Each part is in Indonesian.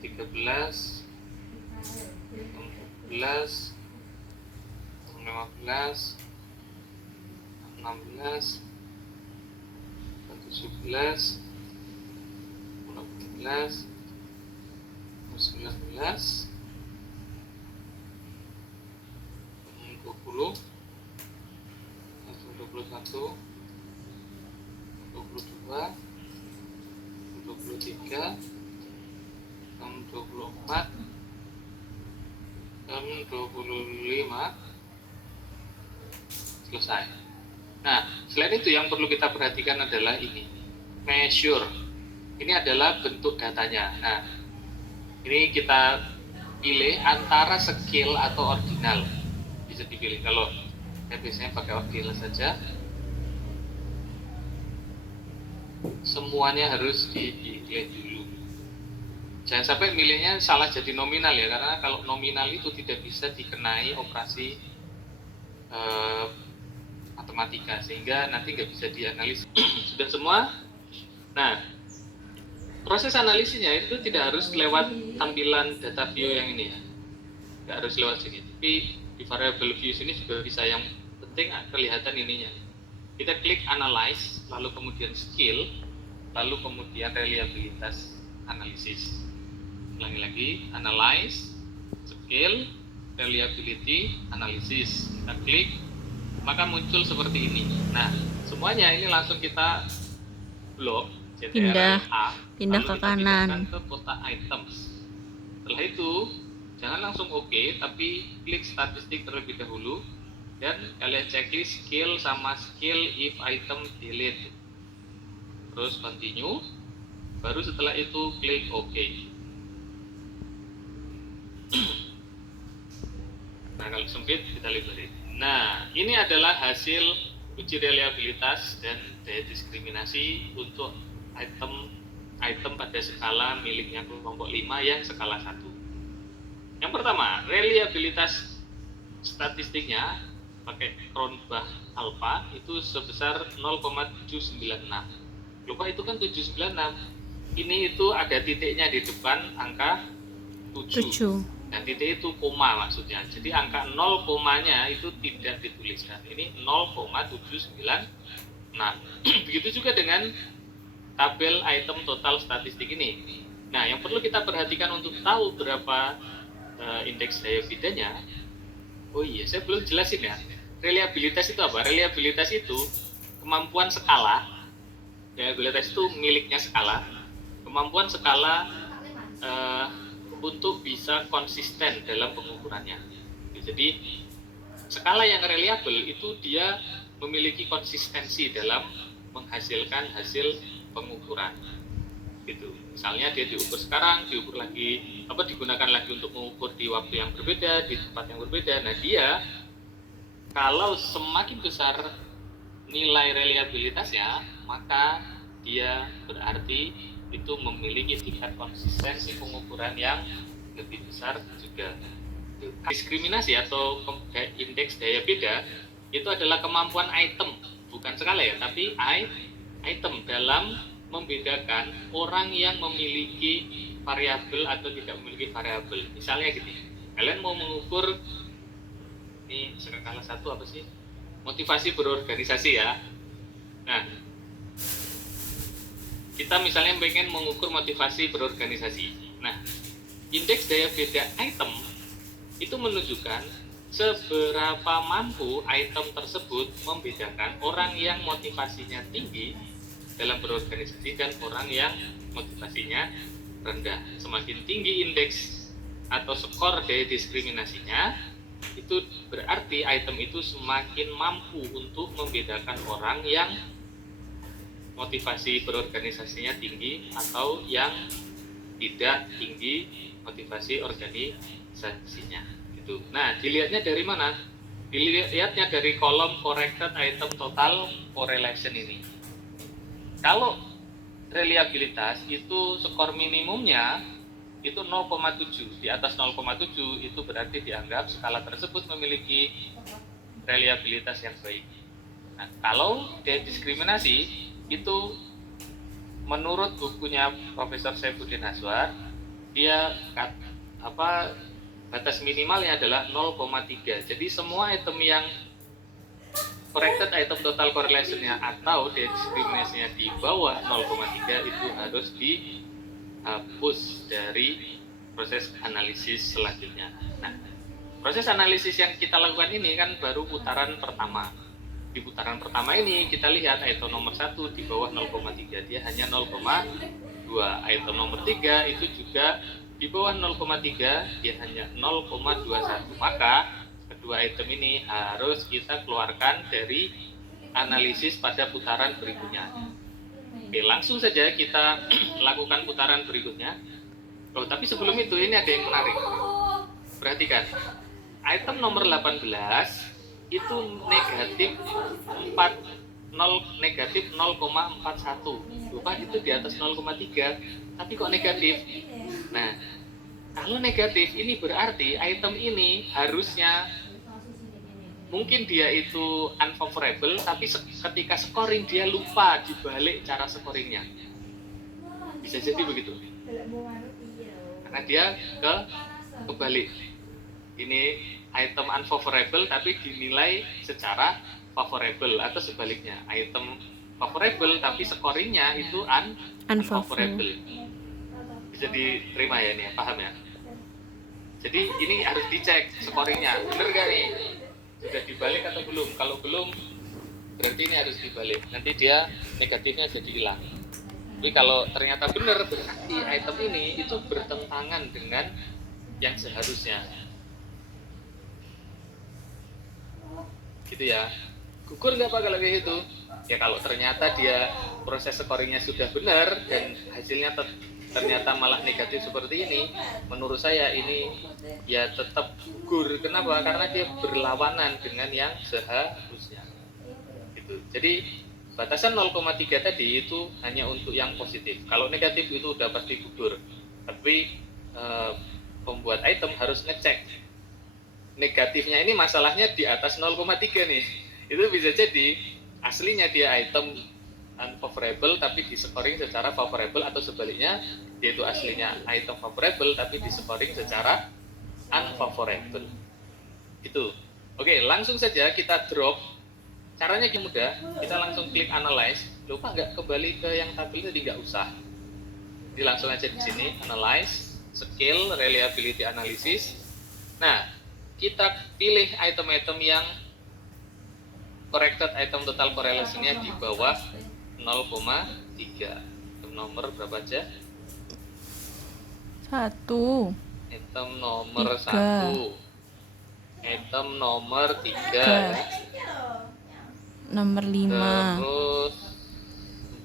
13, 14, 15, 16, 17, 18, 19, 20, 21, 22, 23, 24, 25, selesai. Nah, selain itu yang perlu kita perhatikan adalah ini, measure. Ini adalah bentuk datanya. Nah, ini kita pilih antara scale atau ordinal. Bisa dipilih. Kalau saya biasanya pakai ordinal saja. Semuanya harus dipilih dulu. Jangan sampai milihnya salah jadi nominal ya, karena kalau nominal itu tidak bisa dikenai operasi matematika, sehingga nanti nggak bisa dianalisis. Sudah semua? Nah, proses analisisnya itu tidak harus lewat tampilan data view yang ini ya, nggak harus lewat sini, tapi di variable view sini juga bisa. Yang penting kelihatan ininya. Kita klik analyze, lalu kemudian skill, lalu kemudian reliabilitas analisis. Ulangi lagi, analyze, skill, reliability analysis. Kita klik, maka muncul seperti ini. Nah, semuanya ini langsung kita blok, pindah lalu ke kita kanan ke kotak items. Setelah itu jangan langsung oke, tapi klik statistik terlebih dahulu dan kalian checklist skill sama skill if item delete, terus continue, baru setelah itu klik oke. Nah, kalau sempit kita lebarin. Nah, ini adalah hasil uji reliabilitas dan daya diskriminasi untuk item pada skala miliknya kelompok 5 yang skala 1. Yang pertama, reliabilitas statistiknya pakai Cronbach alpha itu sebesar 0,796. Lupa itu kan 796. Ini itu ada titiknya di depan angka 7. Dan titik itu koma maksudnya. Jadi angka 0 komanya itu tidak dituliskan. Ini 0,796. Nah, begitu juga dengan tabel item total statistik ini. Nah, yang perlu kita perhatikan untuk tahu berapa indeks daya bedanya. Oh iya, saya belum jelasin ya. Reliabilitas itu apa? Reliabilitas itu kemampuan skala. Reliabilitas itu miliknya skala. Kemampuan skala untuk bisa konsisten dalam pengukurannya. Jadi skala yang reliable itu dia memiliki konsistensi dalam menghasilkan hasil pengukuran. Gitu. Misalnya dia diukur sekarang, diukur lagi, digunakan lagi untuk mengukur di waktu yang berbeda, di tempat yang berbeda. Nah, dia kalau semakin besar nilai reliabilitasnya, maka dia berarti itu memiliki tingkat konsistensi pengukuran yang lebih besar juga. Diskriminasi atau indeks daya beda itu adalah kemampuan item, bukan skala ya, tapi item dalam membedakan orang yang memiliki variabel atau tidak memiliki variabel. Misalnya gini, kalian mau mengukur ini skala 1 apa sih? Motivasi berorganisasi ya. Nah, kita misalnya pengen mengukur motivasi berorganisasi. Nah, indeks daya beda item itu menunjukkan seberapa mampu item tersebut membedakan orang yang motivasinya tinggi dalam berorganisasi dan orang yang motivasinya rendah. Semakin tinggi indeks atau skor daya diskriminasinya, itu berarti item itu semakin mampu untuk membedakan orang yang motivasi berorganisasinya tinggi atau yang tidak tinggi motivasi organisasinya. Gitu. Nah, dilihatnya dari mana? Dilihatnya dari kolom corrected item total correlation ini. Kalau reliabilitas itu skor minimumnya itu 0,7, di atas 0,7 itu berarti dianggap skala tersebut memiliki reliabilitas yang baik. Nah, kalau daya diskriminasi itu menurut bukunya Profesor Saifuddin Haswar dia apa batas minimalnya adalah 0,3. Jadi semua item yang corrected item total correlation-nya atau diskriminasinya di bawah 0,3 itu harus dihapus dari proses analisis selanjutnya. Nah, proses analisis yang kita lakukan ini kan baru putaran pertama. Di putaran pertama ini kita lihat item nomor 1 di bawah 0,3, dia hanya 0,2. Item nomor 3 itu juga di bawah 0,3, dia hanya 0,21. Maka kedua item ini harus kita keluarkan dari analisis pada putaran berikutnya. Oke, langsung saja kita lakukan putaran berikutnya. Oh, tapi sebelum itu ini ada yang menarik. Perhatikan, item nomor 18 itu negatif 0,41. Lupa itu di atas 0,3, tapi kok negatif? Nah, kalau negatif ini berarti item ini harusnya mungkin dia itu unfavorable, tapi ketika scoring dia lupa dibalik cara scoringnya. Bisa jadi begitu. Karena dia kebalik. Ini item unfavorable tapi dinilai secara favorable, atau sebaliknya item favorable tapi scoringnya itu unfavorable. Bisa diterima ya ini, paham ya? Jadi ini harus dicek scoringnya, bener gak nih? Sudah dibalik atau belum? Kalau belum, berarti ini harus dibalik. Nanti dia negatifnya jadi hilang. Tapi kalau ternyata benar, berarti item ini itu bertentangan dengan yang seharusnya. Gitu ya. Gugur nggak Pak kalau kayak gitu? Ya kalau ternyata dia proses scoringnya sudah benar dan hasilnya ternyata malah negatif seperti ini, menurut saya ini ya tetap gugur. Kenapa? Karena dia berlawanan dengan yang seharusnya. Gitu. Jadi batasan 0,3 tadi itu hanya untuk yang positif. Kalau negatif itu udah pasti gugur. Tapi pembuat item harus ngecek negatifnya ini masalahnya di atas 0,3 nih. Itu bisa jadi aslinya dia item unfavorable tapi di scoring secara favorable, atau sebaliknya dia itu aslinya item favorable tapi di scoring secara unfavorable. Itu. Oke, langsung saja kita drop. Caranya mudah, kita langsung klik analyze. Lupa nggak kembali ke yang tabel tadi, nggak usah. Jadi langsung aja di sini analyze, skill, reliability analysis. Nah, kita pilih item-item yang corrected item total correlation-nya di bawah 0,3. Item nomor berapa aja? 1. Item nomor 1. Item nomor 3. Nomor 5. Terus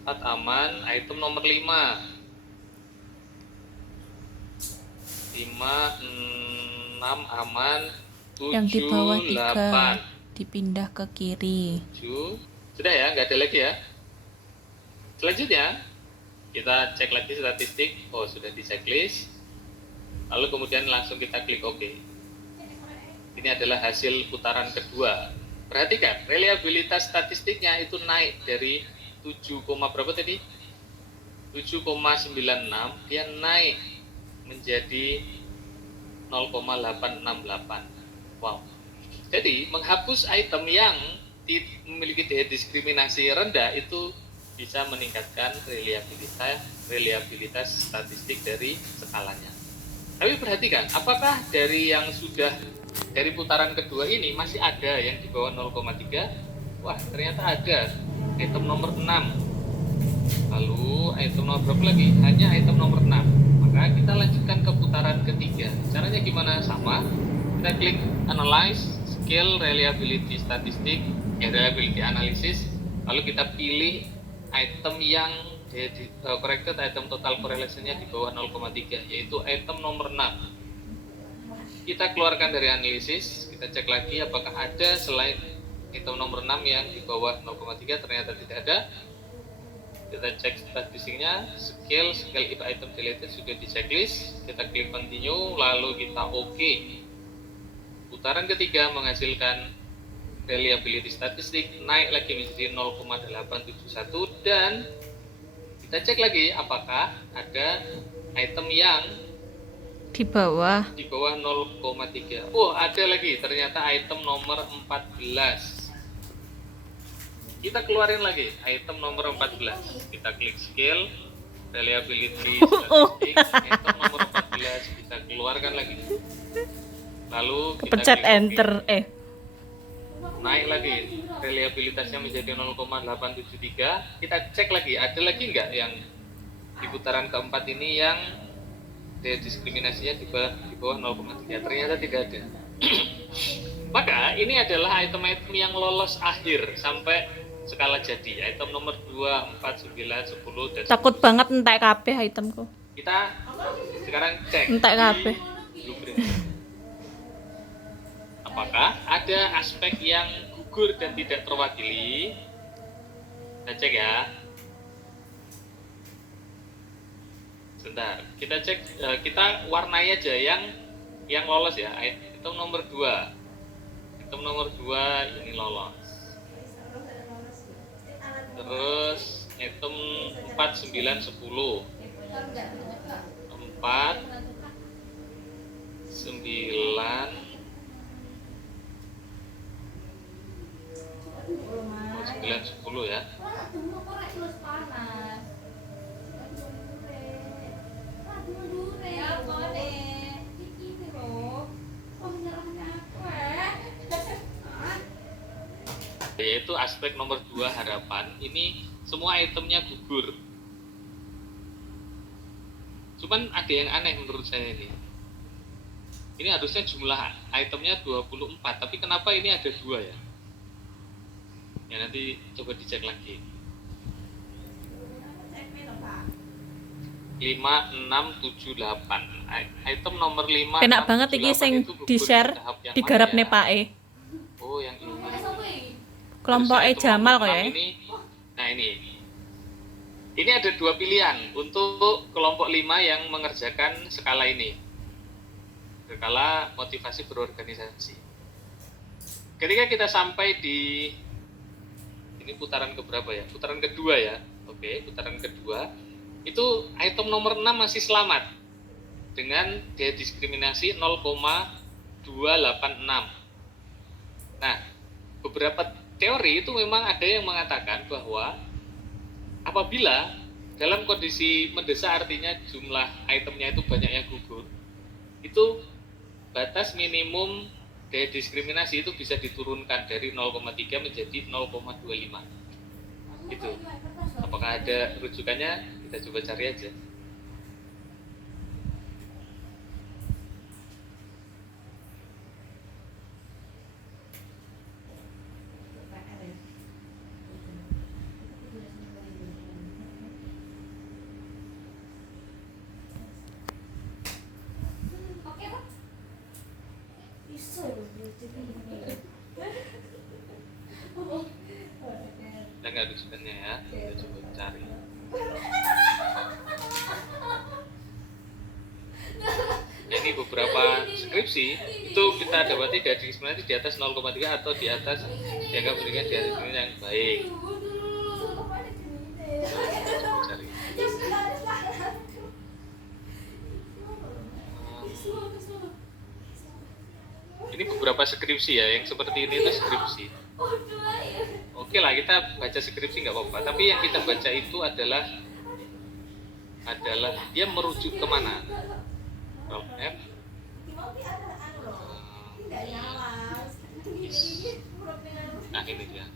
4 aman. Item nomor 5. 6 aman. 7, yang di bawah 8 dipindah ke kiri. 7. Sudah ya, nggak ada lagi ya. Selanjutnya kita cek lagi statistik. Oh, sudah di checklist. Lalu kemudian langsung kita klik OK. Ini adalah hasil putaran kedua. Perhatikan, reliabilitas statistiknya itu naik dari 7, berapa tadi? 7,96, dia naik menjadi 0,868. Wow. Jadi menghapus item yang memiliki diskriminasi rendah itu bisa meningkatkan reliabilitas statistik dari skalanya. Tapi perhatikan, apakah dari yang sudah dari putaran kedua ini masih ada yang di bawah 0,3? Wah, ternyata ada. Item nomor 6. Lalu item nomor berapa lagi? Hanya item nomor 6. Maka kita lanjutkan ke putaran ketiga. Caranya gimana? Sama. Kita klik analyze, skill, reliability statistik, reliability analysis. Lalu kita pilih item yang corrected item total correlation-nya di bawah 0,3, yaitu item nomor 6. Kita keluarkan dari analisis, kita cek lagi apakah ada selain item nomor 6 yang di bawah 0,3, ternyata tidak ada. Kita cek statistiknya, skill if item deleted sudah di checklist, kita klik continue, lalu kita OK. Putaran ketiga menghasilkan reliability statistik naik lagi menjadi 0,871, dan kita cek lagi apakah ada item yang Di bawah. Di bawah 0,3. Oh, ada lagi ternyata item nomor 14. Kita keluarin lagi item nomor 14. Kita klik skill, reliability, statistik, item nomor 14 kita keluarkan lagi. Lalu kita Pencet klik enter. OK. Naik lagi reliabilitasnya menjadi 0,873. Kita cek lagi, ada lagi nggak yang di putaran keempat ini yang daya diskriminasinya di bawah 0,3? Ternyata tidak ada. Maka ini adalah item-item yang lolos akhir sampai skala jadi. Item nomor 2, 4, 9, 10 dan Takut 11. banget entek kabeh itemku. Kita sekarang cek Entek di kabeh. blueprint. Apakah ada aspek yang gugur dan tidak terwakili? Kita cek ya. Sebentar, kita cek, kita warnai aja yang lolos ya. Item nomor 2. Item nomor 2 ini lolos. Terus item 4, 9, 10. 4, 9, 9, 10 ya. Yaitu aspek nomor 2 harapan. Ini semua itemnya gugur. Cuman ada yang aneh menurut saya ini. Ini harusnya jumlah itemnya 24, tapi kenapa ini ada 2 ya? Ya nanti coba dicek lagi. 5, 6, 7, 8. Item nomor 5. Penak 6, banget 7, iki 8 sing itu gugur di-share tahap yang digarapne mana ya? pake. Oh, yang ini. Kelompoknya Terus item Jamal nomor kok ya. 6 ini. Nah, ini. Ini ada 2 pilihan untuk kelompok 5 yang mengerjakan skala ini. Skala motivasi berorganisasi. Ketika kita sampai di ini putaran keberapa ya? Putaran kedua ya. Oke, putaran kedua. Itu item nomor 6 masih selamat dengan daya diskriminasi 0,286. Nah, beberapa teori itu memang ada yang mengatakan bahwa apabila dalam kondisi mendesak, artinya jumlah itemnya itu banyak yang gugur, itu batas minimum daya diskriminasi itu bisa diturunkan dari 0,3 menjadi 0,25. Itu. Apakah ada rujukannya? Kita coba cari aja. Ada nggak rujukannya ya? Kita coba cari. Nah, ini beberapa skripsi itu kita dapati daya diskriminasi di atas 0,3 atau di atas dianggap memberikan daya diskriminasi yang baik. Coba cari. Ini beberapa skripsi ya, yang seperti ini itu skripsi. Oke lah, kita baca skripsi nggak apa-apa. Tapi yang kita baca itu adalah dia merujuk kemana? F. Nah, ini dia.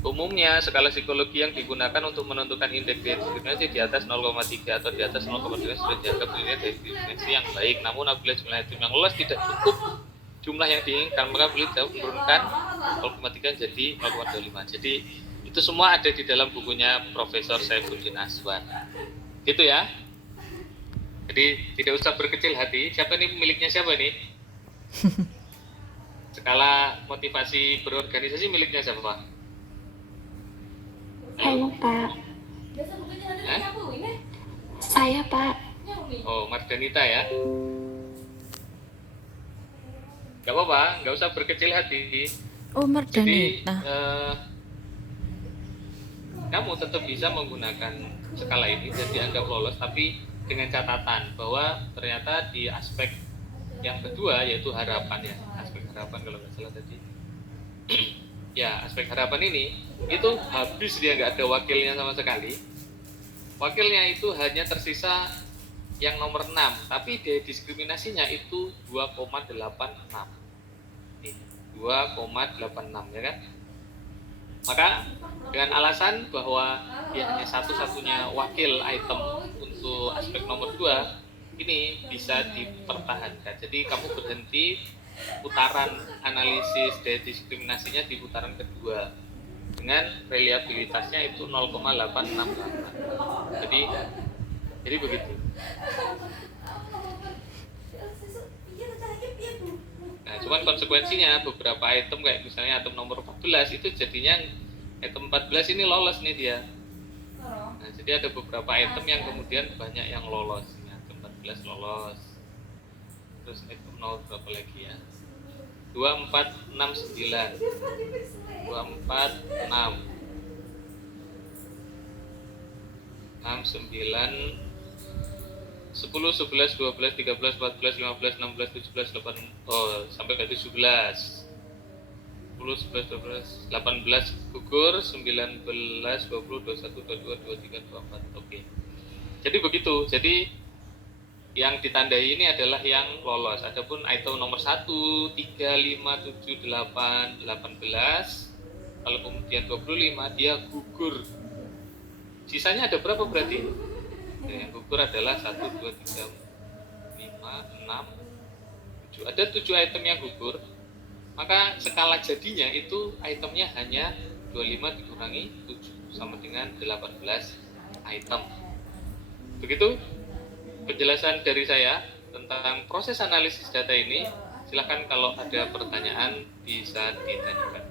Umumnya skala psikologi yang digunakan untuk menentukan indeks diskriminasi di atas 0,3 atau di atas 0,2 sudah dianggap menjadi diskriminasi yang baik. Namun apabila jumlah item yang lolos tidak cukup jumlah yang diinginkan, maka boleh menurunkan 0,3 jadi 0,25. Jadi itu semua ada di dalam bukunya Profesor Saifuddin Aswad. Gitu ya. Jadi tidak usah berkecil hati. Siapa nih pemiliknya, siapa nih? Skala motivasi berorganisasi miliknya siapa, Pak? Saya, Pak. Hah? Saya, Pak. Oh, Mardanita ya. Gak apa-apa, gak usah berkecil hati. Oh, Jadi Mardanita. kamu tetap bisa menggunakan skala ini dan dianggap lolos, tapi dengan catatan bahwa ternyata di aspek yang kedua yaitu harapan ya, aspek harapan kalau nggak salah tadi. Ya, aspek harapan ini itu habis, dia nggak ada wakilnya sama sekali. Wakilnya itu hanya tersisa yang nomor 6, tapi daya diskriminasinya itu 2,86. Nih, 2,86 ya kan? Maka dengan alasan bahwa dia hanya satu-satunya wakil item untuk aspek nomor 2, ini bisa dipertahankan. Jadi kamu berhenti putaran analisis daya diskriminasinya di putaran kedua dengan reliabilitasnya itu 0,868. Jadi begitu. Nah, cuman konsekuensinya beberapa item kayak misalnya item nomor 14 itu jadinya item 14 ini lolos nih dia. Nah, jadi ada beberapa item yang kemudian banyak yang lolos. Ini item 14 lolos. Terus item nomor berapa lagi ya? 2469. 246 69 10, 11, 12, 13, 14, 15, 16, 17, 18, sampai ke 17. 10, 11, 12, 18 gugur, 19, 20, 21, 22, 23, 24. Oke. Jadi begitu. Jadi yang ditandai ini adalah yang lolos. Adapun item nomor 1, 3, 5, 7, 8, 18, kalau kemudian 25 dia gugur. Sisanya ada berapa berarti? Yang gugur adalah 1, 2, 3, 5, 6, 7. Ada 7 item yang gugur. Maka skala jadinya itu itemnya hanya 25 dikurangi 7 sama dengan 18 item. Begitu penjelasan dari saya tentang proses analisis data ini. Silakan kalau ada pertanyaan bisa ditanyakan.